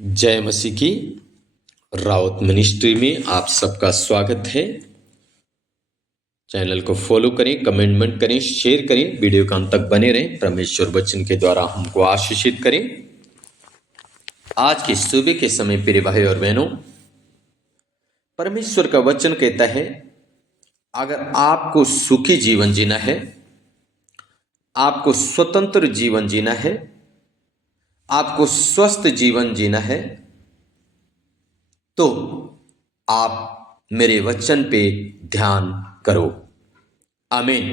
जय मसीह की। रावत मिनिस्ट्री में आप सबका स्वागत है। चैनल को फॉलो करें, कमेंटमेंट करें, शेयर करें, वीडियो का अंत तक बने रहें। परमेश्वर वचन के द्वारा हमको आशीषित करें। आज के सुबह के समय प्रिय भाई और बहनों, परमेश्वर का वचन कहता है, अगर आपको सुखी जीवन जीना है, आपको स्वतंत्र जीवन जीना है, आपको स्वस्थ जीवन जीना है, तो आप मेरे वचन पे ध्यान करो। आमीन।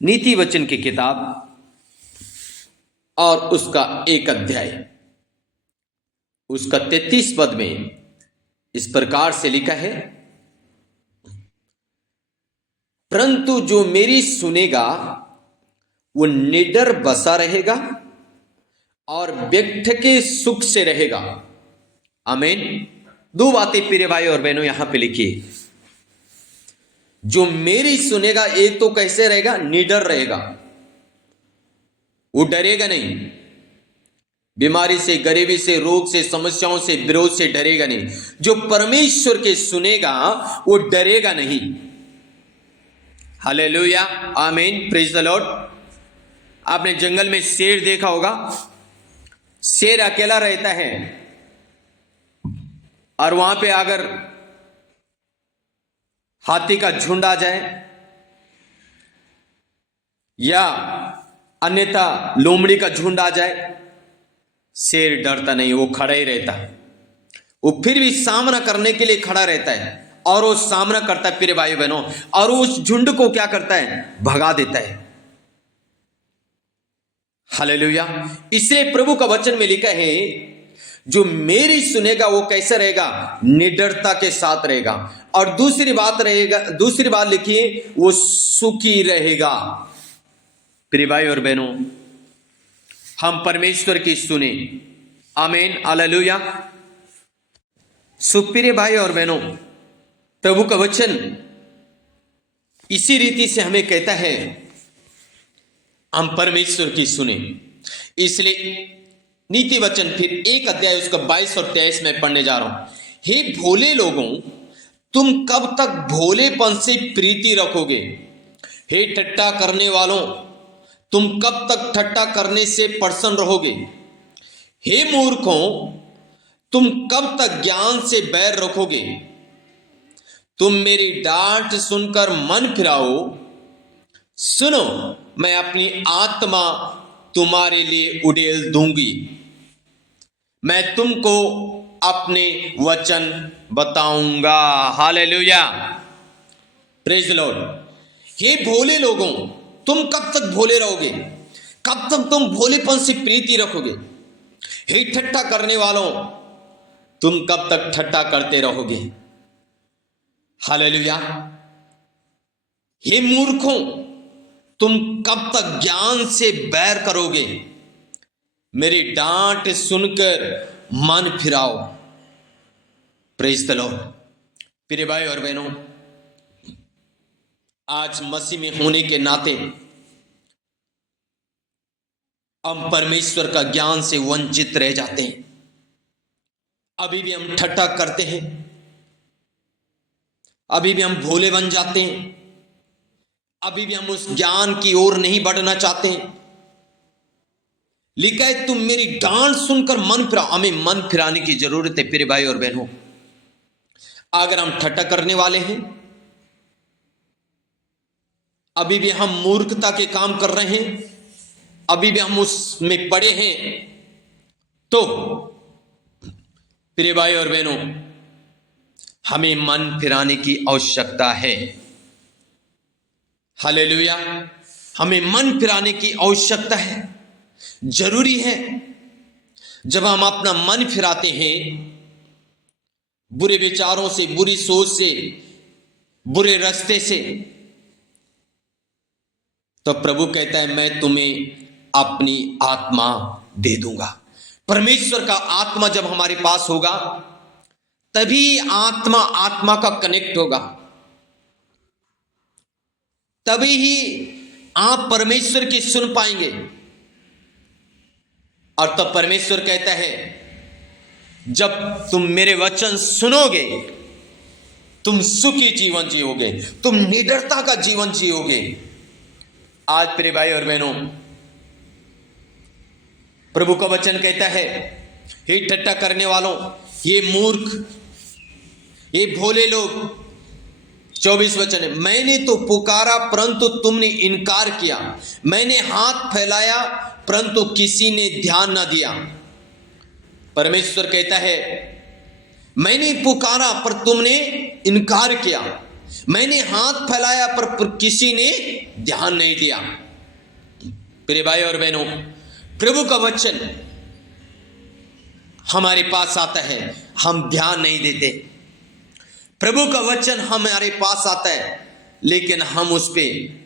नीति वचन की किताब और उसका एक अध्याय, उसका 33 पद में इस प्रकार से लिखा है, परंतु जो मेरी सुनेगा वो निडर बसा रहेगा और व्यर्थ के सुख से रहेगा। आमीन। दो बातें प्रिय भाई और बहनों यहां पे लिखिए। जो मेरी सुनेगा एक तो कैसे रहेगा? निडर रहेगा, वो डरेगा नहीं। बीमारी से, गरीबी से, रोग से, समस्याओं से, विरोध से डरेगा नहीं। जो परमेश्वर के सुनेगा वो डरेगा नहीं। हालेलुया, आमीन, प्रेज द लॉर्ड। आपने जंगल में शेर देखा होगा। शेर अकेला रहता है और वहां पे अगर हाथी का झुंड आ जाए या अन्यथा लोमड़ी का झुंड आ जाए, शेर डरता नहीं, वो खड़ा ही रहता है। वो फिर भी सामना करने के लिए खड़ा रहता है और वो सामना करता है प्रिय भाई बहनों, और उस झुंड को क्या करता है? भगा देता है। हालेलुया। इसलिए प्रभु का वचन में लिखा है, जो मेरी सुनेगा वो कैसे रहेगा? निडरता के साथ रहेगा। और दूसरी बात लिखिए, वो सुखी रहेगा। प्रिय भाई और बहनों, हम परमेश्वर की सुने। आमीन, हालेलुया। सुप्रिय भाई और बहनों, प्रभु का वचन इसी रीति से हमें कहता है, हम परमेश्वर की सुने। इसलिए नीति वचन फिर एक अध्याय, उसका 22 और 23 में पढ़ने जा रहा हूं। हे भोले लोगों, तुम कब तक भोलेपन से प्रीति रखोगे? हे ठट्टा करने वालों, तुम कब तक ठट्टा करने से प्रसन्न रहोगे? हे मूर्खों, तुम कब तक ज्ञान से बैर रखोगे? तुम मेरी डांट सुनकर मन फिराओ। सुनो, मैं अपनी आत्मा तुम्हारे लिए उड़ेल दूंगी। मैं तुमको अपने वचन बताऊंगा। Hallelujah, praise the lord. हे भोले लोगों, तुम कब तक भोले रहोगे? कब तक तुम भोलेपन से प्रीति रखोगे? हे ठट्टा करने वालों, तुम कब तक ठट्टा करते रहोगे? हालेलुया। हे मूर्खों, तुम कब तक ज्ञान से बैर करोगे? मेरी डांट सुनकर मन फिराओ। Praise the Lord. प्रिय भाई और बहनों, आज मसीह में होने के नाते हम परमेश्वर का ज्ञान से वंचित रह जाते हैं। अभी भी हम ठट्टा करते हैं, अभी भी हम भोले बन जाते हैं, अभी भी हम उस ज्ञान की ओर नहीं बढ़ना चाहते हैं। लिखा है, तुम मेरी डांट सुनकर मन फिराओ। हमें मन फिराने की जरूरत है प्रिय भाई और बहनों। अगर हम ठट्टा करने वाले हैं, अभी भी हम मूर्खता के काम कर रहे हैं, अभी भी हम उसमें पड़े हैं, तो प्रिय भाई और बहनों, हमें मन फिराने की आवश्यकता है। हालेलुया। हमें मन फिराने की आवश्यकता है, जरूरी है। जब हम अपना मन फिराते हैं बुरे विचारों से, बुरी सोच से, बुरे रास्ते से, तो प्रभु कहता है, मैं तुम्हें अपनी आत्मा दे दूंगा। परमेश्वर का आत्मा जब हमारे पास होगा, तभी आत्मा आत्मा का कनेक्ट होगा, तभी ही आप परमेश्वर की सुन पाएंगे। और तब परमेश्वर कहता है, जब तुम मेरे वचन सुनोगे, तुम सुखी जीवन जियोगे, तुम निडरता का जीवन जियोगे। आज प्रिय भाई और बहनों, प्रभु का वचन कहता है, हे ठट्टा करने वालों, ये मूर्ख, ये भोले लोग। 24 वचन है, मैंने तो पुकारा परंतु तुमने इनकार किया, मैंने हाथ फैलाया परंतु किसी ने ध्यान न दिया। परमेश्वर कहता है, मैंने पुकारा पर तुमने इनकार किया, मैंने हाथ फैलाया पर किसी ने ध्यान नहीं दिया। प्रिय भाई और बहनों, प्रभु का वचन हमारे पास आता है, हम ध्यान नहीं देते। प्रभु का वचन हमारे पास आता है लेकिन हम उस पर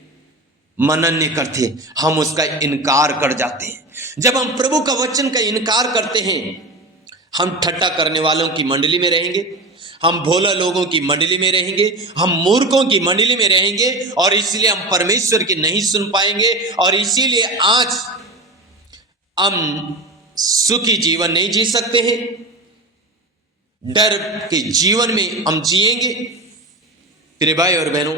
मनन नहीं करते, हम उसका इनकार कर जाते हैं। जब हम प्रभु का वचन का इनकार करते हैं, हम ठट्टा करने वालों की मंडली में रहेंगे, हम भोला लोगों की मंडली में रहेंगे, हम मूर्खों की मंडली में रहेंगे, और इसलिए हम परमेश्वर की नहीं सुन पाएंगे। और इसीलिए आज हम सुखी जीवन नहीं जी सकते हैं, डर के जीवन में हम जिएंगे। प्रिय भाई और बहनों,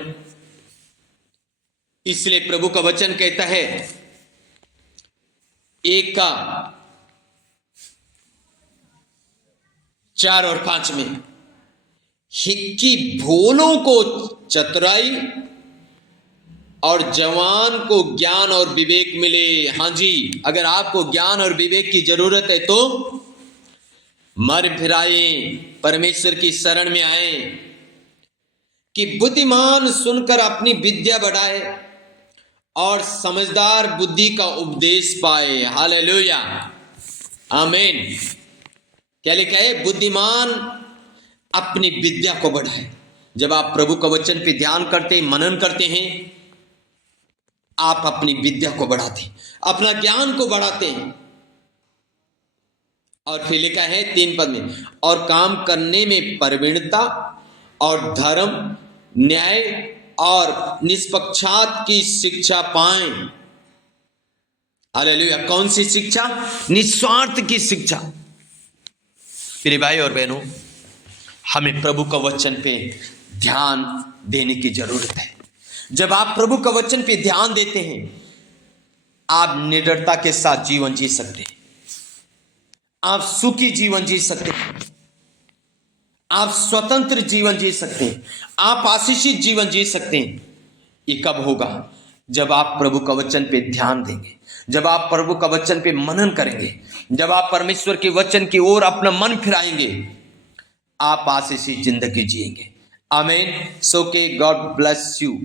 इसलिए प्रभु का वचन कहता है, 1 का 4 और 5 में, कि भोलों को चतुराई और जवान को ज्ञान और विवेक मिले। हां जी, अगर आपको ज्ञान और विवेक की जरूरत है तो मर फिराए, परमेश्वर की शरण में आए, कि बुद्धिमान सुनकर अपनी विद्या बढ़ाए और समझदार बुद्धि का उपदेश पाए। हालेलुया, आमीन। क्या लिखा है? बुद्धिमान अपनी विद्या को बढ़ाए। जब आप प्रभु का वचन पे ध्यान करते, मनन करते हैं, आप अपनी विद्या को बढ़ाते हैं, अपना ज्ञान को बढ़ाते हैं। और फिर लिखा है 3 पद में, और काम करने में प्रवीणता और धर्म, न्याय और निष्पक्षात की शिक्षा पाएं। हालेलुया। कौन सी शिक्षा? निस्वार्थ की शिक्षा। मेरे भाई और बहनों, हमें प्रभु का वचन पे ध्यान देने की जरूरत है। जब आप प्रभु का वचन पे ध्यान देते हैं, आप निडरता के साथ जीवन जी सकते हैं, आप सुखी जीवन जी सकते हैं, आप स्वतंत्र जीवन जी सकते हैं, आप आशीषित जीवन जी सकते हैं। ये कब होगा? जब आप प्रभु का वचन पे ध्यान देंगे, जब आप प्रभु का वचन पे मनन करेंगे, जब आप परमेश्वर के वचन की ओर अपना मन फिराएंगे, आप आशीषित जिंदगी जिएंगे। आमीन। सो के गॉड ब्लेस यू।